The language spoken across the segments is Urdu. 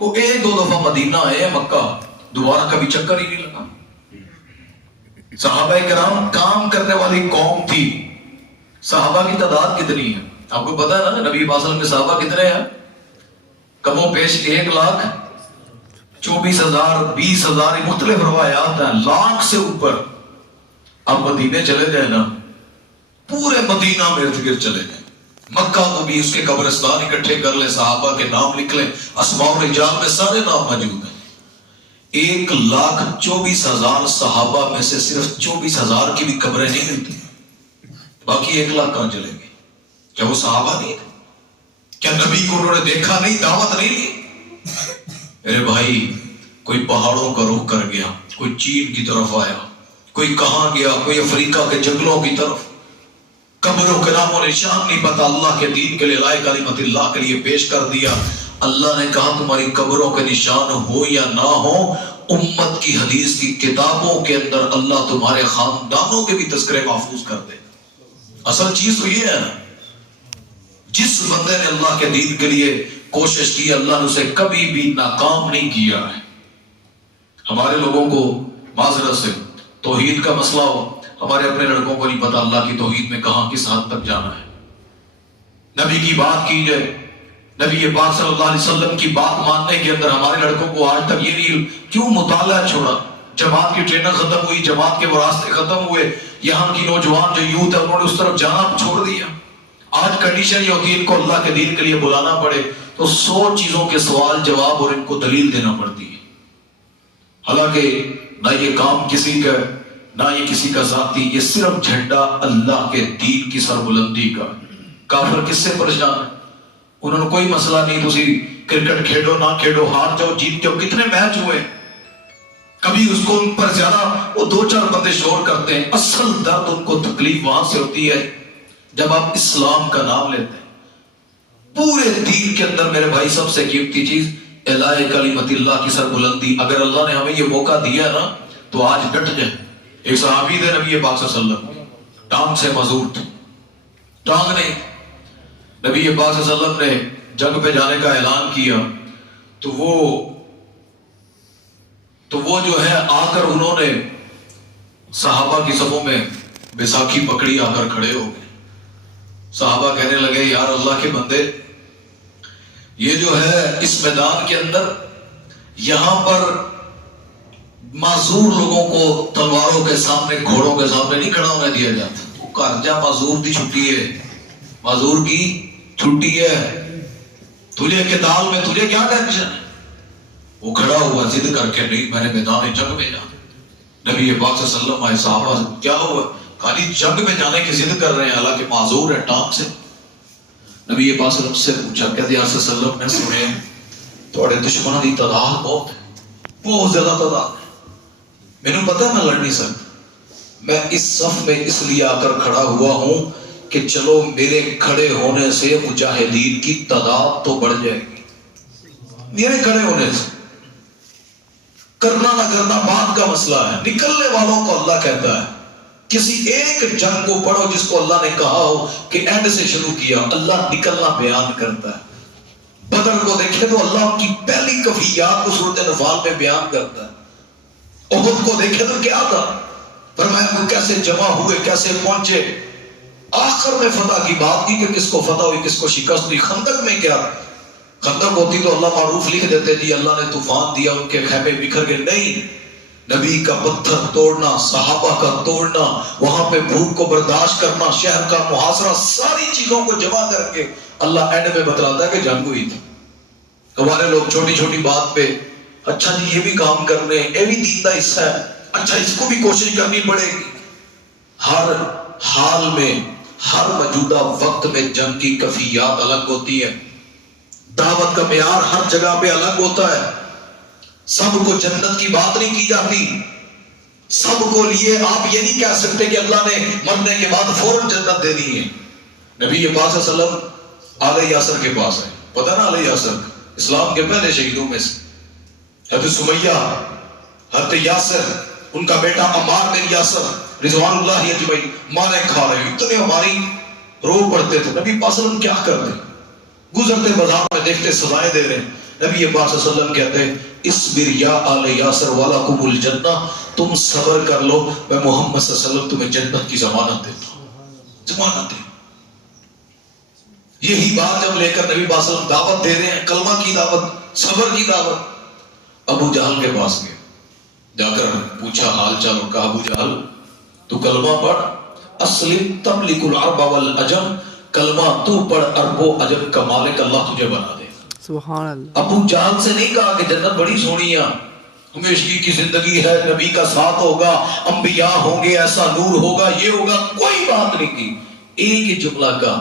وہ ایک دو دفعہ مدینہ آئے ہیں مکہ، دوبارہ کبھی چکر ہی نہیں لگا۔ صحابہ کرام کام کرنے والی قوم تھی۔ صحابہ کی تعداد کتنی ہے آپ کو پتا ہے نا؟ نبی پاک صلی اللہ علیہ وسلم کے صحابہ کتنے ہیں؟ کم و بیش 1,24,000 20,000 مختلف روایات ہیں، لاکھ سے اوپر۔ اب مدینے چلے گئے نا، پورے مدینہ میں ارد گرد چلے گئے، مکہ کو بھی اس کے قبرستان اکٹھے کر لیں، صحابہ کے نام لکھ لیں، اسماء و رجال میں سارے نام موجود ہیں۔ 1,24,000 صحابہ میں سے صرف 24,000 کی بھی قبریں نہیں ملتی، باقی 1,00,000 کہاں چلے گی؟ کیا وہ صحابہ نہیں تھے؟ کیا نبی کو انہوں نے دیکھا نہیں، دعوت نہیں لی؟ میرے بھائی، کوئی پہاڑوں کا رخ کر گیا، کوئی چین کی طرف آیا، کوئی کہاں گیا، کوئی افریقہ کے جنگلوں کی طرف، قبروں کے نام و نشان نہیں پتا، اللہ کے دین کے لیے لائے کلمت اللہ کے لیے پیش کر دیا۔ اللہ نے کہا تمہاری قبروں کے نشان ہو یا نہ ہو، امت کی حدیث کی کتابوں کے اندر اللہ تمہارے خاندانوں کے بھی تذکرے محفوظ کر دے۔ اصل چیز تو یہ ہے نا، جس بندے نے اللہ کے دین کے لیے کوشش کی، اللہ نے اسے کبھی بھی ناکام نہیں کیا ہے۔ ہمارے لوگوں کو معذرت سے توحید کا مسئلہ ہو، ہمارے اپنے لڑکوں کو نہیں پتا اللہ کی توحید میں کہاں کس حد تک جانا ہے۔ نبی کی بات کی جائے، نبی پاک صلی اللہ علیہ وسلم کی بات ماننے کے اندر ہمارے لڑکوں کو آج تک یہ نہیں، کیوں مطالعہ چھوڑا؟ جماعت کی ٹریننگ ختم ہوئی، جماعت کے وہ راستے ختم ہوئے، یہاں کی نوجوان جو یوتھ ہے انہوں نے اس طرف جانا چھوڑ دیا۔ آج کنڈیشن یہ ہوتی ہے ان کو اللہ کے دین کے لیے بلانا پڑے تو 100 چیزوں کے سوال جواب اور ان کو دلیل دینا پڑتی ہے، حالانکہ نہ یہ کام کسی کا، نہ یہ کسی کا ذاتی، یہ صرف جھنڈا اللہ کے دین کی سربلندی کا۔ کافر کس سے پریشان ہے؟ انہوں نے کوئی مسئلہ نہیں، تسی کرکٹ کھیلو نہ کھیلو، ہار جاؤ جیت جاؤ، کتنے میچ ہوئے، کبھی اس کو ان پر زیادہ وہ 2-4 بندے شور کرتے ہیں، اصل درد ان کو تکلیف وہاں سے ہوتی ہے جب آپ اسلام کا نام لیتے ہیں۔ پورے دین کے اندر میرے بھائی سب سے قیمتی چیز اعلاء کلمت اللہ کی سربلندی۔ اگر اللہ نے ہمیں یہ موقع دیا نا تو آج ڈٹ جائے۔ ایک صحابی تھے نبی پاک صلی اللہ علیہ وسلم، ٹانگ سے معذور تھے، ٹانگ نہیں، نبی پاک صلی اللہ علیہ وسلم نے جنگ پہ جانے کا اعلان کیا تو وہ جو ہے آ کر انہوں نے صحابہ کی صفوں میں بیساکھی پکڑی، آ کر کھڑے ہو گئے۔ صحابہ کہنے لگے یار اللہ کے بندے، یہ جو ہے اس میدان کے اندر یہاں پر معذور لوگوں کو تلواروں کے سامنے، گھوڑوں کے سامنے نہیں کھڑا ہونے دیا جاتا۔ تو گھر جا، معذور کی چھٹی ہے، معذور کی چھٹی ہے، تجھے کتال میں تجھے کیا ٹینشن ہے؟ وہ کھڑا ہوا ضد کر کے، نہیں میں نے میدان جنگ میں جانا۔ نبی پاک صلی اللہ علیہ وسلم آئے، صحابہ سے کیا ہوا؟ خالی جنگ میں جانے کی ضد کر رہے ہیں حالانکہ معذور ہے ٹانگ سے۔ نبی پاک صلی اللہ علیہ وسلم سے پوچھا، کہتے یا رسول اللہ میں سنے تھوڑے دشمنوں کی تعداد بہت ہے، بہت زیادہ تعداد ہے، میں نے پتا میں لڑ نہیں سکتا، میں اس صف میں اس لیے آ کر کھڑا ہوا ہوں کہ چلو میرے کھڑے ہونے سے مجاہدین کی تعداد تو بڑھ جائے گی، میرے کھڑے ہونے سے۔ کرنا نہ کرنا بات کا مسئلہ ہے، نکلنے والوں کو اللہ کہتا ہے۔ کسی ایک جنگ کو پڑھو جس کو اللہ نے کہا ہو کہ اینڈ سے شروع کیا، اللہ نکلنا بیان کرتا ہے۔ بدر کو دیکھے تو اللہ کی پہلی کفیات کو سورۃ انفال میں بیان کرتا ہے۔ احد کو دیکھے تو کیا تھا، فرمایا وہ کیسے جمع ہوئے، کیسے پہنچے، آخر میں فتح کی بات کی کہ کس کو فتح ہوئی کس کو شکست ہوئی۔ خندق میں کیا، خندق ہوتی تو اللہ معروف لکھ دیتے جی اللہ نے طوفان دیا ان کے خیمے بکھر گئے، نہیں، نبی کا پتھر توڑنا، صحابہ کا توڑنا، وہاں پہ بھوک کو برداشت کرنا، شہر کا محاصرہ، ساری چیزوں کو جمع کر کے اللہ اینڈ میں بتلاتا ہے کہ جنگ ہوئی تھی۔ ہمارے لوگ چھوٹی چھوٹی بات پہ اچھا جی یہ بھی کام کرنے، یہ بھی دین کا حصہ ہے، اچھا اس کو بھی کوشش کرنی پڑے گی۔ ہر حال میں، ہر موجودہ وقت میں جنگ کی کیفیات الگ ہوتی ہے، دعوت کا معیار ہر جگہ پہ الگ ہوتا ہے۔ سب کو جنت کی بات نہیں کی جاتی، سب کو لیے آپ یہ نہیں کہہ سکتے کہ اللہ نے مرنے کے بعد فوراً جنت دینی ہے۔ نبی پاک صلی اللہ علیہ وسلم آل یاسر کے پاس ہے، پتہ نا آل یاسر اسلام کے پہلے شہیدوں میں سے، حضرت سمیہ، حضرت یاسر، ان کا بیٹا عمار بن یاسر رضوان اللہ اجمعین مارے کھا رہے ہیں، اتنے ہماری رو پڑتے تھے۔ نبی پاک صلی اللہ علیہ وسلم کیا کرتے، گزرتے بازار میں دیکھتے سزائیں دے رہے ہیں، نبی پاک صلی اللہ علیہ وسلم کہتے ہیں اصبر یا آل یاسر ولکم الجنہ، تم صبر کر لو، میں محمد صلی اللہ علیہ وسلم تمہیں جنت کی ضمانت دیتا ہوں، ضمانت دے۔ یہی بات جب لے کر نبی پاک صلی اللہ علیہ وسلم دعوت دے رہے ہیں، کلمہ کی دعوت، صبر کی دعوت، ابو جہل کے پاس گئے، جا کر پوچھا حال چال، اور کہا ابو جہل تو کلمہ پڑھ، اسلم تملک العرب والعجم، کلمہ تو پڑھ، عرب و عجم کا مالک اللہ تجھے بنا دے۔ سبحان اللہ۔ ابو جہل سے نہیں کہا کہ جنت بڑی سونی ہے، ہمیشگی کی زندگی ہے، نبی کا ساتھ ہوگا، انبیاء ہوں گے، ایسا نور ہوگا، یہ ہوگا، کوئی بات نہیں کی، ایک ہی جملہ کا،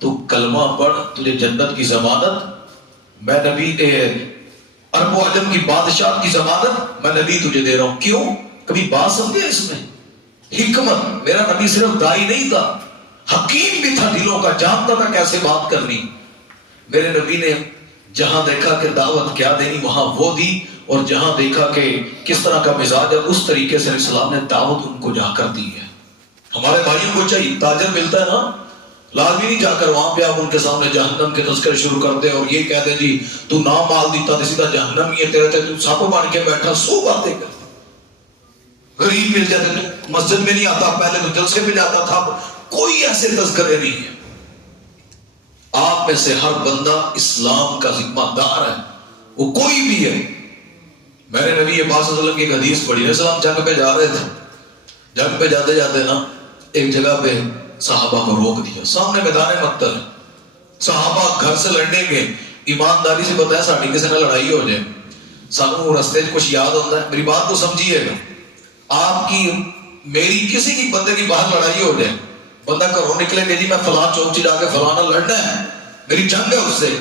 تو کلمہ پڑھ تجھے جنت کی ضمانت، میں نبی عرب و عجم کی بادشاہ کی ضمانت میں نبی تجھے دے رہا ہوں۔ کیوں؟ کبھی بات سمجھے اس میں حکمت؟ میرا نبی صرف دائی نہیں تھا، حکیم بھی تھا، دلوں کا جانتا تھا کیسے بات کرنی۔ میرے نبی نے جہاں دیکھا کہ دعوت کیا دینی وہاں وہ دی، اور جہاں دیکھا کہ کس طرح کا مزاج ہے اس طریقے سے اسلام نے دعوت ان کو جا کر دی ہے۔ ہمارے بھائیوں کو چاہیے، تاجر ملتا ہے نا، لازمی نہیں جا کر وہاں پہ آپ ان کے سامنے جہنم کے تذکرے شروع کر دیں اور یہ کہہ دیں جی تو نہ مال دیتا تو سیدھا جہنم ہی ہے تیرے تے، تو سب بن کے بیٹھا، سو باتیں کر، غریب مل جاتے، تو مسجد میں نہیں آتا، پہلے تو جلسے میں جاتا تھا، کوئی ایسے تذکرے نہیں ہے۔ آپ میں سے ہر بندہ اسلام کا ذمہ دار ہے، وہ کوئی بھی ہے۔ میں نے نبی پاک صلی اللہ علیہ وسلم کی ایک حدیث پڑھی، السلام جنگ پہ جا رہے تھے، جنگ پہ جاتے جاتے نا ایک جگہ پہ صحابہ کو روک دیا، سامنے میدان مقتل ہے، صحابہ گھر سے لڑنے گئے، ایمانداری سے بتایا ساڑی کسی نہ لڑائی ہو جائے، سانوں رستے کچھ یاد ہوتا ہے، میری بات کو سمجھیے گا، آپ کی میری کسی کی بندے کی باہر لڑائی ہو جائے، بندہ گھروں نکلے کہ جی میں فلاں چوک سے جا کے فلانا لڑنا ہے، میری جنگ ہے اس سے،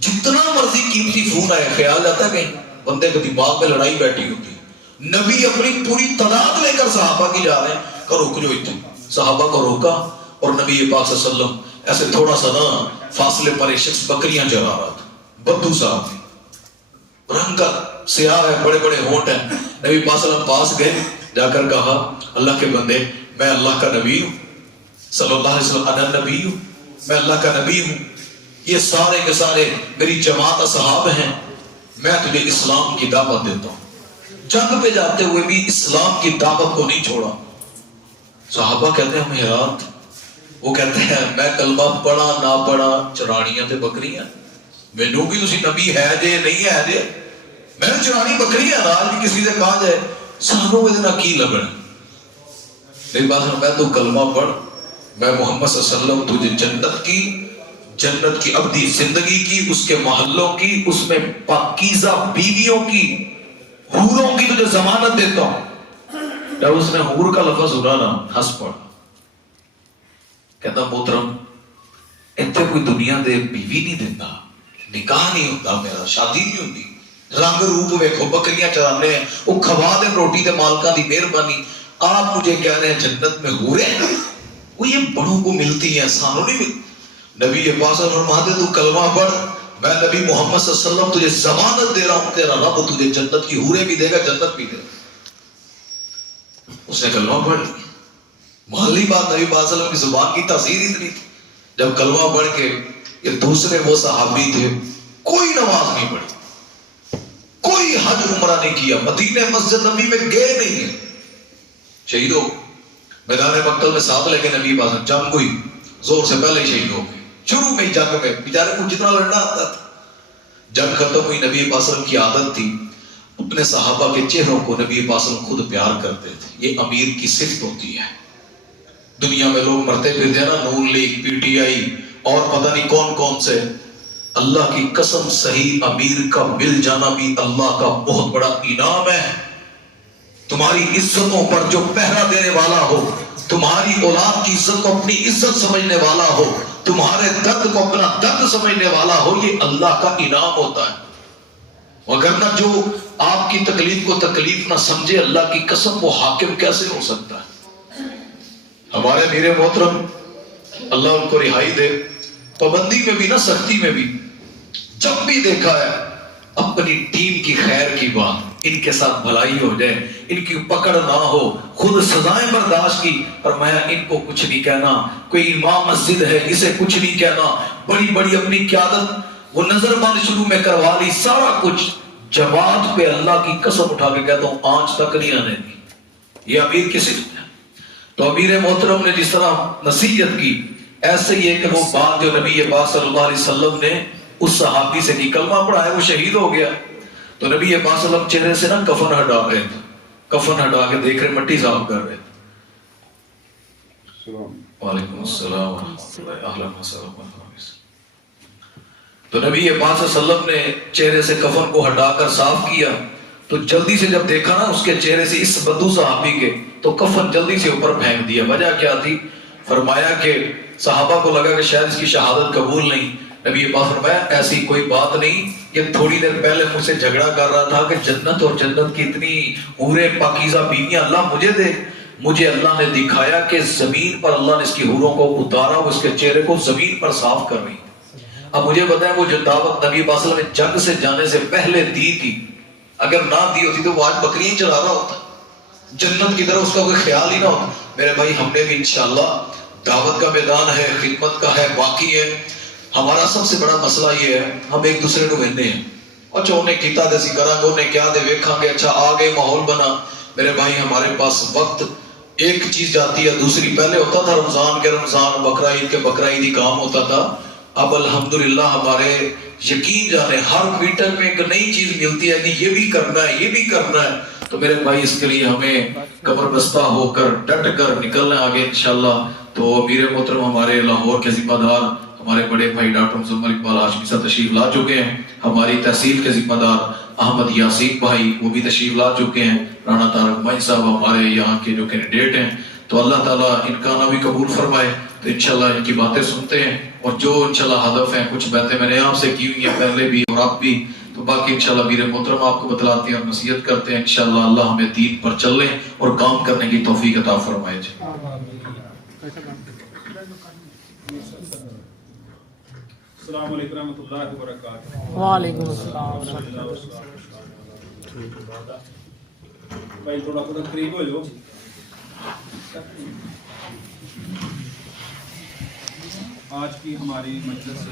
جتنا مرضی قیمتی فون آئے، خیال جاتا ہے کہیں بندے کے دماغ میں لڑائی بیٹھی ہوتی۔ نبی اپنی پوری تعداد لے کر صحابہ کی جا رہے ہیں کہ رک جو اتنے، صحابہ کو روکا، اور نبی پاک صلی اللہ علیہ وسلم ایسے تھوڑا سا نا فاصلے پر ایک شخص بکریاں چرا رہا تھا، بدو صاحب، رنگ کا سیاہ ہے، بڑے بڑے ہونٹ ہیں، نبی پاک صلی اللہ علیہ وسلم پاس گئے، جا کر کہا اللہ کے بندے میں اللہ کا نبی ہوں، صلی اللہ علیہ وسلم انا نبی ہوں، میں اللہ کا نبی ہوں، یہ سارے کے سارے میری جماعت اصحاب ہیں، میں تجھے اسلام کی دعوت دیتا ہوں۔ جنگ پہ جاتے ہوئے بھی اسلام کی دعوت کو نہیں چھوڑا۔ صحابہ کہتے ہیں ہم حیران، وہ کہتے ہیں میں کلمہ پڑھا نہ پڑھا چرانیاں تے بکریاں، مینوں بھی تسی نبی ہے جے نہیں ہے جے، میں نے چرانی بکریاں، آج بھی کسی سے کہا جائے سانوں ادنا کی لگن، میری بات سن، میں تو کلمہ پڑھ، میں محمد صلی اللہ علیہ وسلم تجھے جنت کی ابدی زندگی کی، اس کے محلوں کی، اس میں پاکیزہ بیویوں کی، حوروں کی تجھے ضمانت دیتا ہوں۔ جب اس نے حور کا لفظ سنا نا ہنس پڑا، کہتا محترم اتنے کوئی دنیا دے بیوی نہیں دیتا، نکاح نہیں ہوتا میرا، شادی نہیں ہوتی، رنگ روپ ویکھو، بکریاں چرانے ہیں، وہ کھوا دے روٹی دے مالکاں دی مہربانی، آپ مجھے کہہ رہے ہیں جنت میں حوریں ہیں، وہ یہ بڑوں کو ملتی ہیں، سانوں نہیں ملتی۔ نبی پاک صلی اللہ علیہ وسلم فرماتے تو کلمہ پڑھ، میں نبی محمد صلی اللہ علیہ وسلم تجھے ضمانت دے رہا ہوں، تیرا رب تجھے جنت کی حوریں بھی دے گا، جنت بھی دے گا۔ اس نے کلمہ پڑھ لی، محلی بات نبی پاک صلی اللہ علیہ وسلم کی زبان کی تاثیر اتنی تھی، جب کلمہ پڑھ کے یہ دوسرے وہ صحابی تھے، کوئی نماز نہیں پڑھی، کوئی حج عمرہ نہیں کیا، مدینہ مسجد نبی میں گئے نہیں ہیں، شہید ہو میدان مقتل میں ساتھ لے کے نبی پاک جنگ ہوئی، زور سے پہلے ہی شہید ہو گئے، شروع میں جنگ میں بیچارے کو جتنا لڑنا آتا تھا۔ جنگ ختم ہوئی، نبی پاک صلی اللہ علیہ وسلم کی عادت تھی اپنے صحابہ کے چہروں کو نبی پاک صلی اللہ علیہ وسلم خود پیار کرتے تھے، یہ امیر کی صفت ہوتی ہے۔ دنیا میں لوگ مرتے پھرتے ہیں نا، نون لیگ، پی ٹی آئی اور پتہ نہیں کون کون سے، اللہ کی قسم صحیح امیر کا مل جانا بھی اللہ کا بہت بڑا انعام ہے۔ تمہاری عزتوں پر جو پہرا دینے والا ہو، تمہاری اولاد کی عزت کو اپنی عزت سمجھنے والا ہو، تمہارے درد کو اپنا درد سمجھنے والا ہو، یہ اللہ کا انعام ہوتا ہے۔ وگرنہ جو آپ کی تکلیف کو تکلیف نہ سمجھے، اللہ کی قسم وہ حاکم کیسے ہو سکتا ہے؟ ہمارے میرے محترم، اللہ ان کو رہائی دے، پابندی میں بھی نہ سختی میں بھی، جب بھی دیکھا ہے اپنی ٹیم کی خیر کی بات، ان کے ساتھ بھلائی ہو جائے، ان کی پکڑ نہ ہو، خود سزائیں برداشت کی، اور میں ان کو کچھ نہیں کہنا، کوئی امام مسجد ہے اسے کچھ نہیں کہنا، بڑی بڑی اپنی قیادت وہ نظر بند شروع میں کروا لی، سارا کچھ جماعت پہ اللہ کی قسم اٹھا کے کہتا ہوں آنچ تک نہیں آنے دی. یہ امیر کی صفت ہے. تو امیر محترم نے جس طرح نصیحت کی، ایسے ہی ایک وہ بات جو نبی پاک صلی اللہ علیہ وسلم نے اس صحابی سے کی، کلمہ پڑھا ہے، وہ شہید ہو گیا. تو نبی پاک صلی اللہ علیہ وسلم چہرے سے نا کفن ہٹا رہے تھے، کفن ہٹا کے دیکھ رہے، مٹی صاف کر رہے تھے. وعلیکم السلام ورحمۃ اللہ، اہلا وسہلا. تو نبی پاک صلی اللہ علیہ وسلم نے چہرے سے کفن کو ہٹا کر صاف کیا. تو جلدی سے جب دیکھا نا اس کے چہرے سے اس بدو صحابی کے، تو کفن جلدی سے اوپر پھینک دیا. وجہ کیا تھی؟ فرمایا کہ صحابہ کو لگا کہ شاید اس کی شہادت قبول نہیں. نبی پاک فرمایا ایسی کوئی بات نہیں، یہ تھوڑی دیر پہلے مجھ سے جھگڑا کر رہا تھا کہ جنت اور جنت کی اتنی حوریں پاکیزہ بیویاں اللہ مجھے دے. مجھے اللہ نے دکھایا کہ زمین پر اللہ نے اس کی حوروں کو اتارا، وہ اس کے چہرے کو زمین پر صاف کر رہی. اب مجھے بتائیں وہ جو دعوت نبی پاک صلی اللہ علیہ وسلم نے جنگ سے جانے سے پہلے دی تھی، اگر نہ دی ہوتی تو وہ آج بکریاں چلا رہا ہوتا، جنت کی طرف اس کا کوئی خیال ہی نہ ہوتا. میرے بھائی ہم نے بھی انشاءاللہ دعوت کا میدان ہے، خدمت کا ہے، باقی ہے. ہمارا سب سے بڑا مسئلہ یہ ہے ہم ایک دوسرے کو وہنے ہیں. اچھا انہیں کیتا دے سی کرا گے، انہیں کیا دے ویکھاں گے، اچھا آگے ماحول بنا. میرے بھائی ہمارے پاس وقت ایک چیز جاتی ہے دوسری. پہلے ہوتا تھا رمضان کے رمضان، بقرہ عید کے بقرہ عیدی کام ہوتا تھا. اب الحمدللہ ہمارے یقین جانے ہر میٹنگ میں ایک نئی چیز ملتی ہے کہ یہ بھی کرنا ہے، یہ بھی کرنا ہے. تو میرے بھائی اس کے لیے ہمیں کمر بستہ ہو کر ڈٹ کر نکلنا آگے انشاءاللہ. تو امیر محترم ہمارے لاہور کے ذمہ دار ہمارے بڑے بھائی ڈاکٹر مزمل اقبال ہاشمی صاحب تشریف لا چکے ہیں. ہماری تحصیل کے ذمہ دار احمد یاسین بھائی وہ بھی تشریف لا چکے ہیں. رانا طارق مائی صاحب ہمارے یہاں کے جو کینڈیڈیٹ ہیں. تو اللہ تعالیٰ ان کا نام بھی قبول فرمائے. تو انشاءاللہ ان کی باتیں سنتے ہیں، اور جو انشاءاللہ ہدف ہیں، کچھ باتیں میں نے آپ سے کی ہوئی ہیں پہلے بھی اور آپ بھی، تو باقی انشاءاللہ امیر محترم آپ کو بتلاتے ہیں اور نصیحت کرتے ہیں. انشاءاللہ اللہ ہمیں دین پر چلنے اور کام کرنے کی توفیق عطا فرمائے. السلام علیکم ورحمۃ اللہ وبرکاتہ. وعلیکم السلام. بھائی تھوڑا قریب ہو جاؤ. آج کی ہماری مجلس